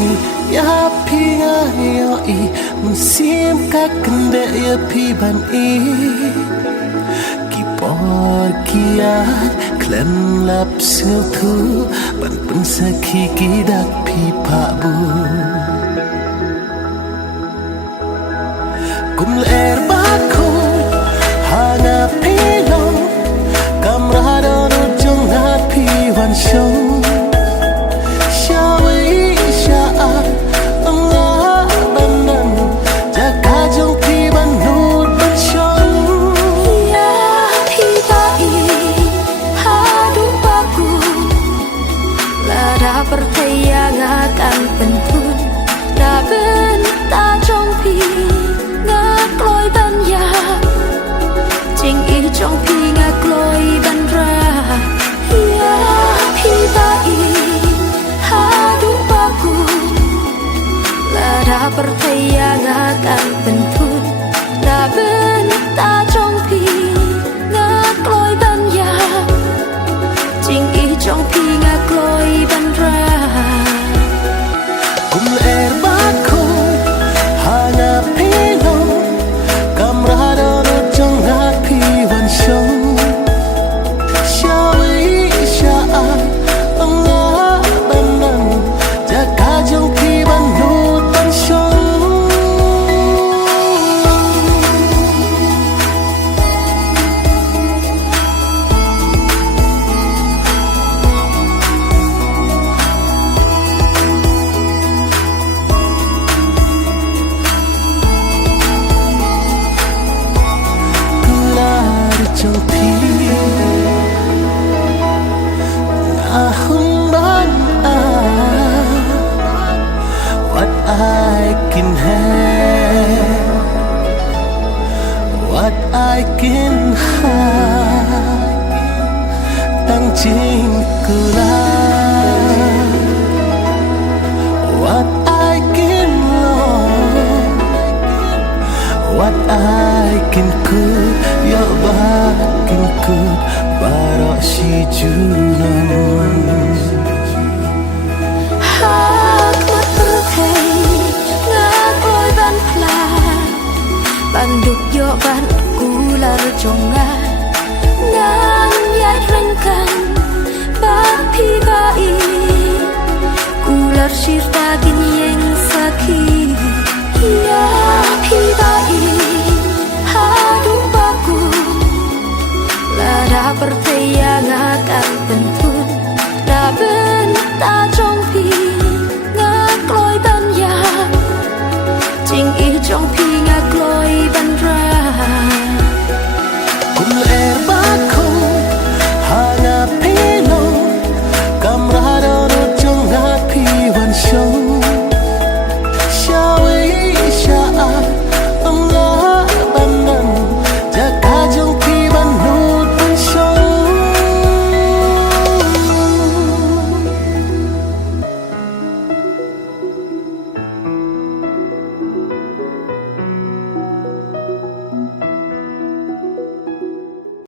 si ya pi nga yo I mun sim ka kende ya pi ban I ki por kiat klem lap sil thu ban pun sakhi ki dak pi pa bu kum ler ba ko hanga pi long kamrado no jong na pi wan shong percaya akan pentun na ben ta trong pi ngak loi ban ya jing I trong pi ngak loi ban ra ya pi ta I ha du ba ku la da percaya akan pentun na ben ta trong pi ngak loi ban ya jing I trong pi ngak loi ban ra kum er ba ko hana pelo kamrado no jong na pi wan shong shawi sha anga banang jaka jong pi ban no tan shong what I can have, what I can have, tang ching kula, what I can love, what I can could, yo ba can could, baro si junon. Ban đục yo ban kular jonga ngan yai rengkan ba pi ba I kular shirta gin yeng sakhi ya pi ba I ha du ba ku la da percaya akan pentun da ben ta trong pi ngak loi ban ya jing I trong pi ngak loi ban